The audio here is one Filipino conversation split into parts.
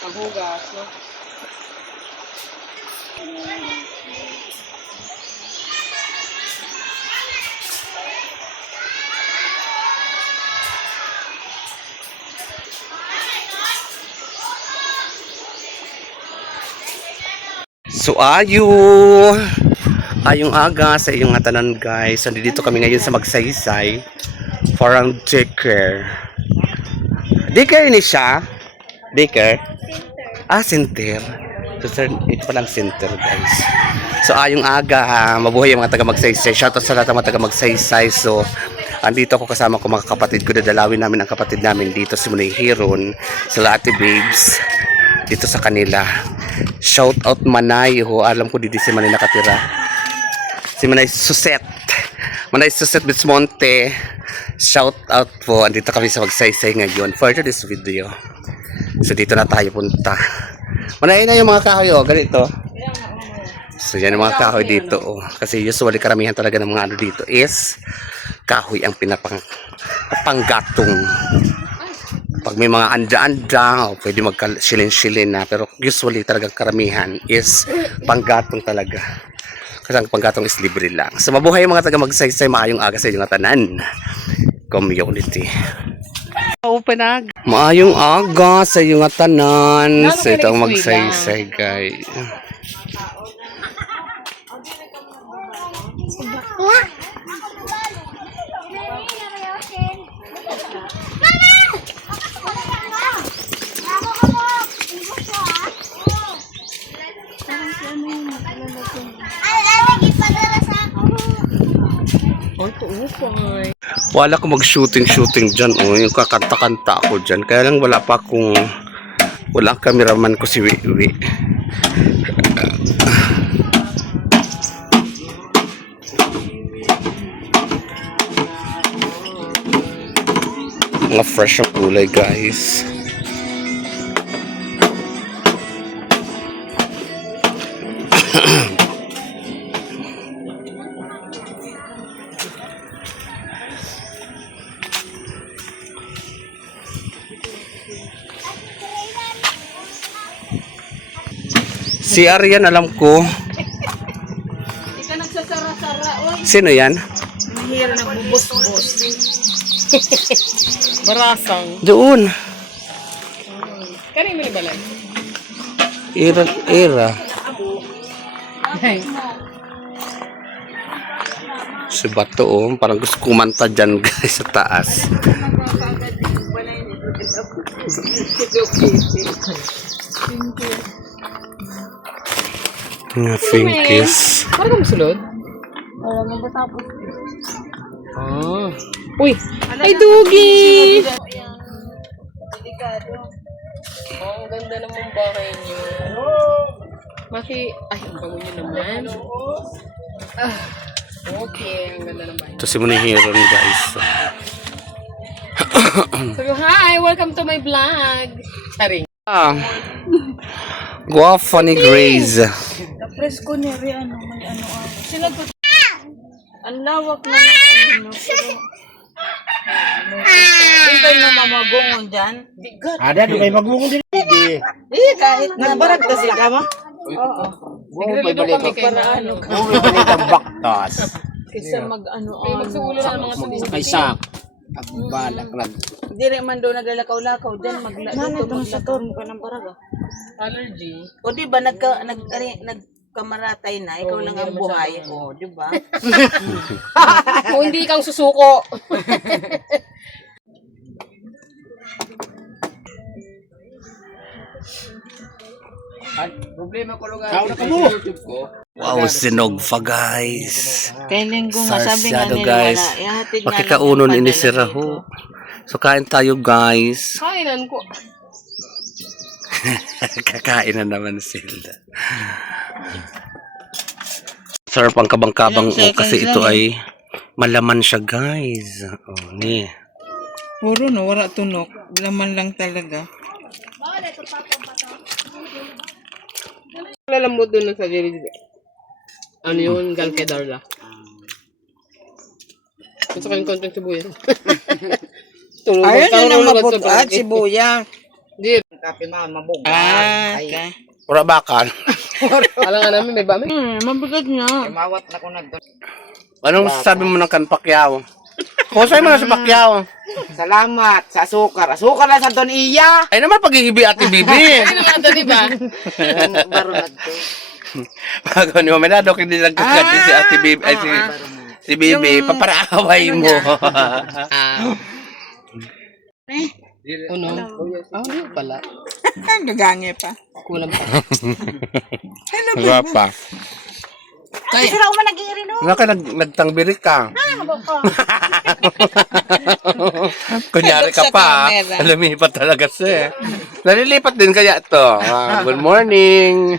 Paghugas, no? So ayong aga sa iyong tanan guys. So dito kami ngayon sa Magsaysay parang daycare. Daycare ni siya? Daycare? Center. So ito palang center guys. So ayong aga, mabuhay ang mga taga Magsaysay. Shoutout sa lahat ng mga taga Magsaysay. So andito ako kasama ko mga kapatid ko. Dadalawin namin ang kapatid namin dito si Munay Hiron, sila Ate Babes dito sa kanila. Shout out Manay ho. Alam ko dito si Manay nakatira. Si Manay Suset. Manay Suset Bismonte. Shout out po. Andito kami sa Magsaysay ngayon for this video. So dito na tayo punta. Manay na yung mga kahoy oh. Ganito. So yan yung mga kahoy dito oh. Kasi usually karamihan talaga ng mga ano dito is kahoy ang panggatong. Pag may mga anda-anda, pwede magka-shilin-shilin na. Pero usually talagang karamihan is panggatong talaga. Kasi ang panggatong is libre lang. So mabuhay mga taga Magsaysay, maayong aga sa inyong tanan community. Open maayong aga sa inyong tanan. So ito ang Magsaysay guys. Wala ko mag-shooting dyan oh. Yung kakanta-kanta ako dyan. Kaya lang wala ang cameraman ko si Wiwi. Mga fresh ang kulay guys. Si Aryan alam ko. Hindi ka nagsasara-sara, oy. Sino yan? Mahira nagbubos-bos. Barasang. Doon. Kanino ni balay? Era. Si Bato oh. Parang gusto kumanta dyan guys sa taas. Nga Finkies. Parang kang sulod? Wala mo matapos. Uy! Ay, Dugi! Delikado. Oh, ang ganda naman bahay niyo. Ay, ang bango niyo naman. Okay, ang ganda naman. Ito si Munay Hiron guys. So, hi! Welcome to my vlog! Saring. Guapa ni Grace. Presko ni may ano. Sila to. Ang lawak na ng ano. Hintay na mamagungon dyan. Ada di may magungon din. Kahit nagbarag na sila mo. Oo. Nagluluto kami kay Para ano ka. Bumibili ng baktas. Kaysa mag-ano. Ay, magsugulo na ng mga sulit. May sak. At balak lang. Hindi rin man doon naglalakaw-lakaw dyan. Nanay ito sa torn ka ng barag. Allergy. O diba nagkamaratay na. Ikaw lang ang buhay. O diba? Kung hindi kang susuko. Problema ko lang sa YouTube ko. Wow, sinogfa guys. Kailan ko masabi nga Sarsyado nila guys. wala. Ihatid nga Makikaunon lang yung ini si padala Raho. So kain tayo guys. Kainan ko. Kakain na naman sila. Sarap ang kabang-kabang oh, kasi ito ay malaman siya guys. Oh, ni. Puro no, wala tunok. Laman lang talaga. Alam mo doon sa gilid. Ano yun? Galke Darla. Kung sa kanyang content sibuyas. Ayun na maputad, sibuya. Di, kape mabog. Okay. Ura bakan. Alam nga namin, may bami. Mabigat na. Mawat na ko nagdon. Anong sabi mo ng kan Pacquiao? Kusay mo na sa Pacquiao. Salamat sa asukar. Asukar na sa Don Iya. Ay naman paghihibi ati Bibi. Ano nga ito, di ba? Baro na to. Bago ni Omenado, hindi nagkakati si ati Bibi. Ay, si Bibi, paparaaway mo. Ano? Hindi pala. Gagangi pa. Kulang pa. Guwapa. Ay, sila ako managiri no. Nagtangbiri ka. Kunyari ka pa. Lumipat talaga siya. Nalilipat din kaya to. Good morning.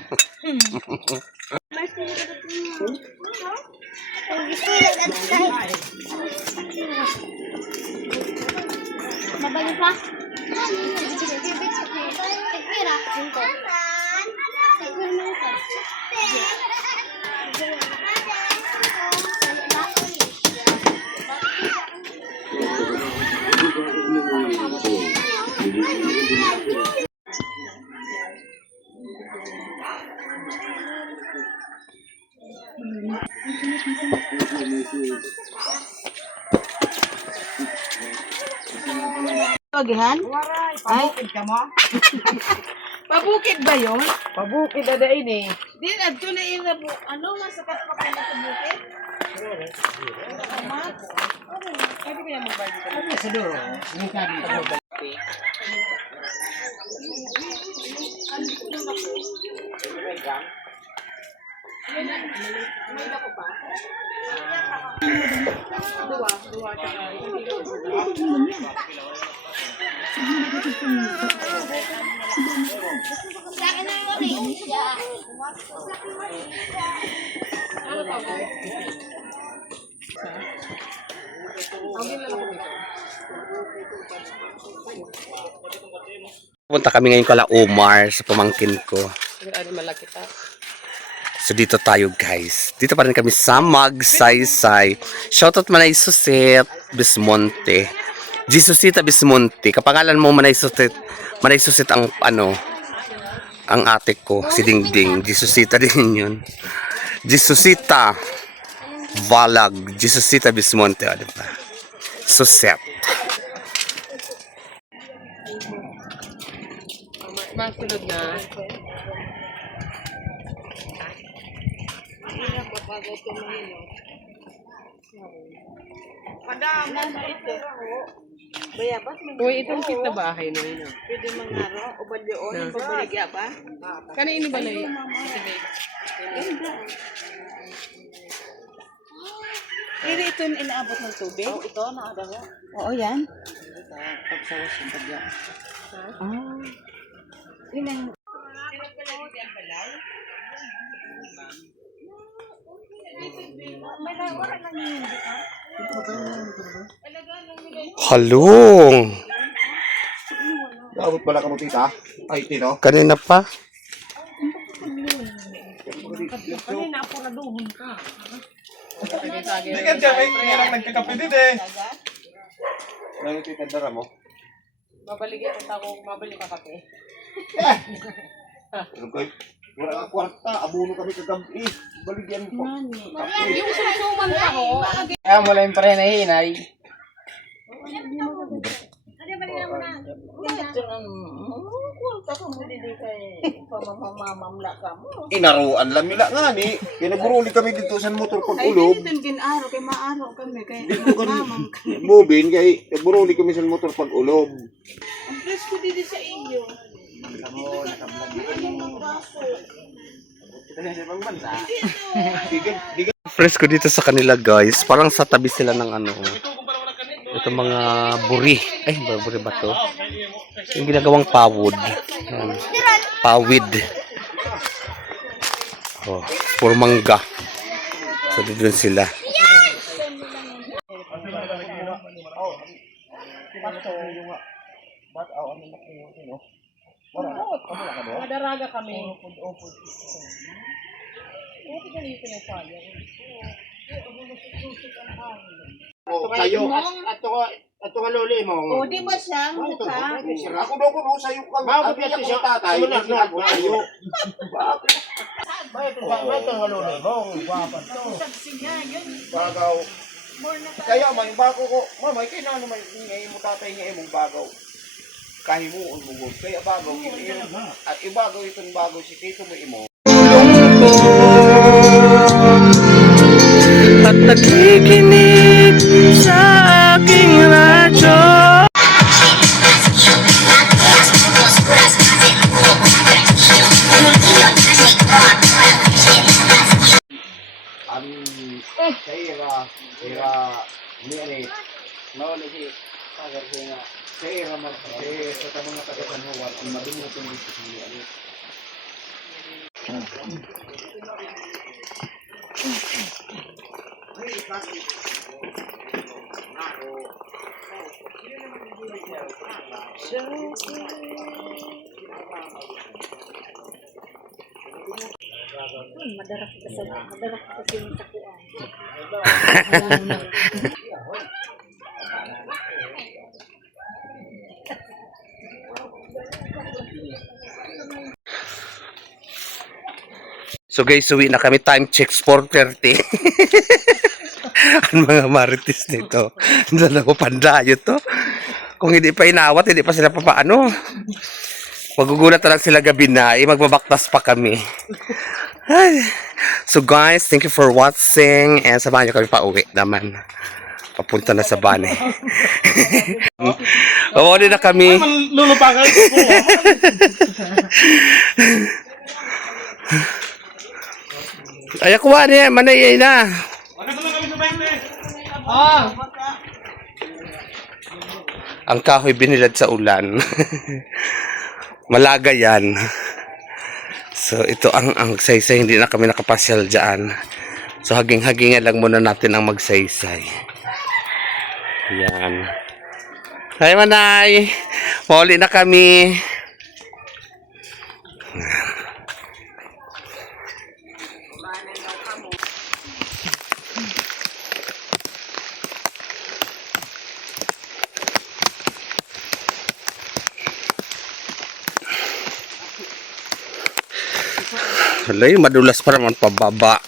Mabalik pa? Agihan? Ay, pabukid ba yun? Pabukid na dain eh. Din, adto na ina po. Ano, masapat pa kayo sa bukid? Pwede ba yung mabalik ka? Punta kami ngayon kala Omar sa pamangkin ko. Ano malaki ta? So dito tayo guys. Dito pa rin kami sa Magsaysay. Shoutout Manay Suset Bismonte. Jesusita Bismonte. Kapangalan mo Manay Suset. Manay Suset ang ano, ang ate ko, si Dingding. Jesusita din yun. Jesusita Valag. Jesusita Bismonte. O, diba? Suset. Masunod na. Padama na ito. Bayabas, Uy, itong kit na bahay no ino. pwede mangaro. O balyoon, pabaligya ba? Kanino ba na yun? Hindi ito yung inaabot ng tubig? Oo, ito, naadawa. Oo, yan. Pagsawas yung bagya. Ilang... Halong. Dapat pala ka mo tita. Ay, tino. Kanina pa. Hindi ka dyan, may Nagkakape din eh. Ano tita dara mo? Mabalik ako ako, mabalik ka kape. Wala ka kwarta. Abuno kami kagabi. Baligyan mo. Yung susuman ako. Kaya mo lang pa rin nahinay. Inaruan lang nila nga ni. Pinaburuli kami dito sa motor pag Ay, ulob. ganito din araw, kay maaraw kami, kay mamam. Bubin kay buruli kami sa motor pag ulob. Ang presko dito sa iyo. Fresco dito sa kanila guys. Parang sa tabi sila ng ano. Ito mga buri. Ay, buri ba to? Yung ginagawang pawod. Ayan. Pawid. Oh, puro mangga. So dito sila. Madaraga kami. Kayo at ko Ito nga luli mo. O, di ba siya? Mukha. Ako daw ko sa'yo ka. Bakit Ang ito siya? tatay, Sumunod hindi na ako sa'yo. Bakit ito nga luli mo? Guwapan to. Bagaw. Kaya may bago ko, mamay, kaya na naman ngayon mo tatay niya mong bagaw. Kahimuon mo gud. Kaya bagaw, at ibagaw itong bagaw si Tito mo imo. At nakikinig sa aking radyo. Kaya ni no lagi agar kaya man sa tamang nakatasan mo wal madungo tong dito ni Madarak kasi yung takuan. So guys, uwi na kami. Time check 4:30. Ang mga marites nito. Dalawa pandayo to. Kung hindi pa inawat, hindi pa sila papaano. Magugulat na lang sila gabi na. Magbabaktas pa kami. Ay. So guys, thank you for watching. And samahan nyo kami pa uwi naman. Papunta na sa bane. Uwi na kami. Lulupakan ko. Ay, kuha niya. Manayay na. Ang kahoy binilad sa ulan. Malaga yan. So, ito ang saysay. Hindi na kami nakapasyal dyan. So, haging-hagingan lang muna natin ang magsaysay. Yan. Hi, Manay. Mauli na kami. Halay, madulas pa naman pababa.